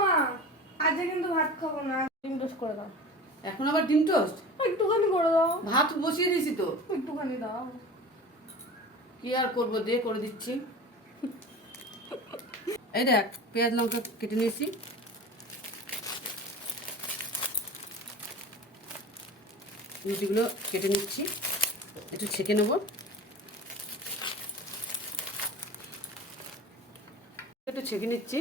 মা আজকে কিন্তু ভাত খাবো না, ডিম টোস্ট করে দাও। এখন আবার ডিম টোস্ট? একটুখানি করে দাও। ভাত বসিয়ে দিয়েছি তো। একটুখানি দাও। কি আর করবো, দিয়ে করে দিচ্ছি। এই দেখ, পেঁয়াজ লঙ্কা কেটে নিয়েছি। রুটিগুলো কেটে নিচ্ছি, একটু ছেঁকে নেব। একটু ছেঁকে নিচ্ছি।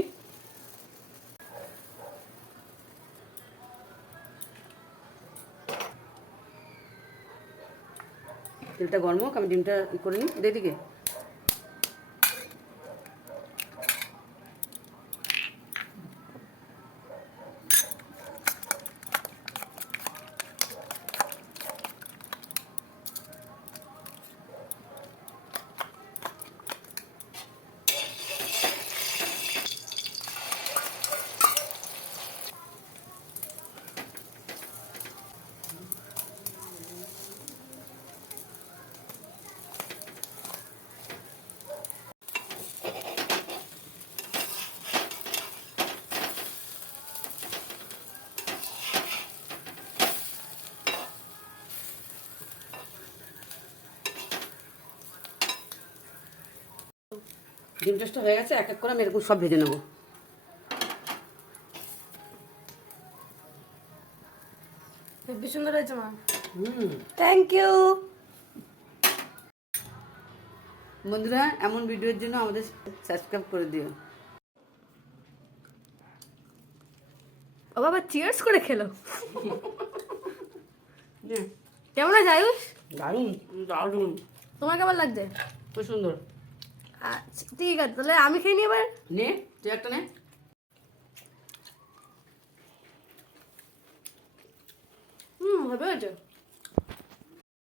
তেলটা গরম হোক, আমি ডিমটা করে নিই। দিদিকে ডিম টোস্টটা হয়ে গেছে। এক এক করে আমি এরকম সব ভেজে নেবো। খুবই সুন্দর হয়েছে মা। Thank you. বন্ধুরা, এমন ভিডিওর জন্য আমাদের সাবস্ক্রাইব করে দিও। ও বাবা চিয়ার্স করে খেলো। কেমন আছে আয়ুষ? দারুণ দারুণ। তোমার কেমন লাগছে? খুব সুন্দর। আচ্ছা ঠিক আছে, তাহলে আমি খেয়ে নিই এবার। নে, তুই একটা নে। ভালো হয়েছে।